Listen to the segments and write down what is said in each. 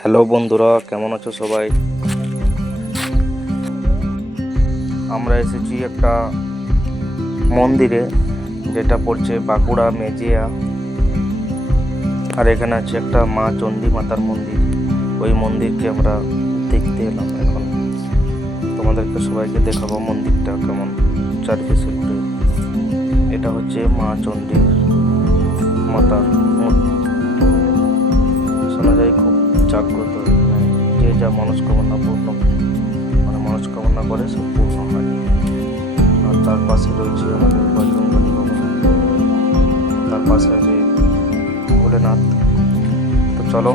Hello বন্ধুরা, কেমন আছো সবাই? আমরা এসেছি একটা মন্দিরে, যেটা পড়ছে বাঁকুড়া মেজিয়া। আর এখানে আছে একটা মা চণ্ডী মাতার মন্দির। ওই মন্দিরকে আমরা দেখতে এলাম। এখন তোমাদেরকে সবাইকে দেখাবো মন্দিরটা কেমন চারপাশে ঘুরে। এটা হচ্ছে মা চণ্ডী মাতার মূর্তি। শোনা যায় খুব জাগ্রত। যে যা মনস্কামনা মনস্কামনা করে সব পূর্ণ হয়। আর তার পাশে রয়েছে আমাদের বজরংবলী ভবন, তার পাশে আছে ভোলেনাথ। তো চলো,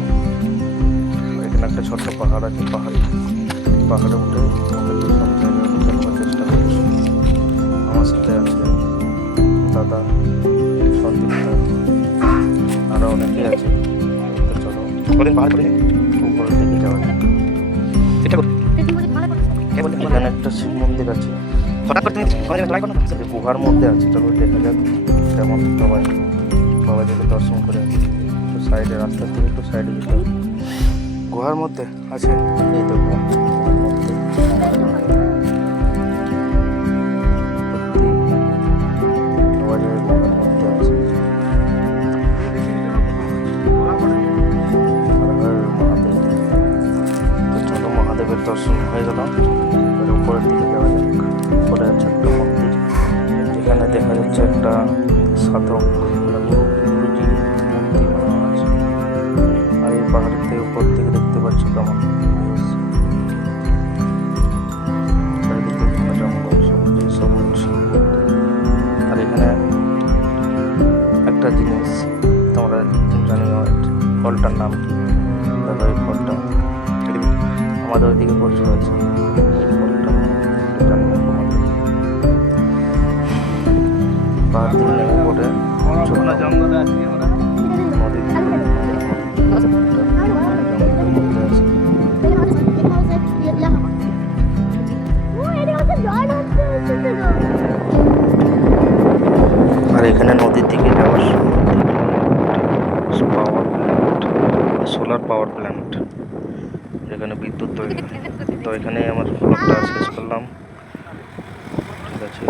এখানে একটা ছোট্ট পাহাড় আছে, পাহাড়ে উঠে তোমাদেরকে সব জায়গায় দেখানোর চেষ্টা করছি। আমার সাথে আছে দাদা, সন্দীপ, আরও অনেকেই আছে। তো চলো পাহাড় করে উপরের দিকে যাওয়া যাক। এখানে একটা শিব মন্দির আছে, গুহার মধ্যে আছে। চলো দেখা যাক কেমন। সবাই যদি দর্শন করে আসি। তো সাইডে, রাস্তা থেকে একটু সাইডে যেতে হবে। গুহার মধ্যে আছে, এই তো গুহার মধ্যে। গুহার মধ্যে আছে। মহাদেব। তো চলো, মহাদেবের দর্শন হয়ে গেল। উপরের দিকে যাওয়া যাক। উপরে আছে একটা মন্দির, এখানে দেখা যাচ্ছে একটা সাধক গুরুজি মূর্তি বানানো আছে। আর এই পাহাড়ের থেকে উপর থেকে দেখতে পাচ্ছ কেমন চারিদিকে ঘন জঙ্গল, সবুজে সবুজ। আর এখানে একটা জিনিস তোমরা জানি, ফলটার নাম কি? দেখো এই ফলটা আমাদের ওইদিকে প্রচুর আছে। এই ফলটা জানি না তোমাদের। পাহাড় থেকে নেমে পড়ে জঙ্গলে আছি আমরা, নদীর মধ্যে আছে। আর এখানে নদীর দিকে যাওয়ার power plant, solar power plant, যেখানে বিদ্যুৎ তৈরি হয়। তো এখানে আমার ব্লগটা শেষ করলাম। ঠিক আছে।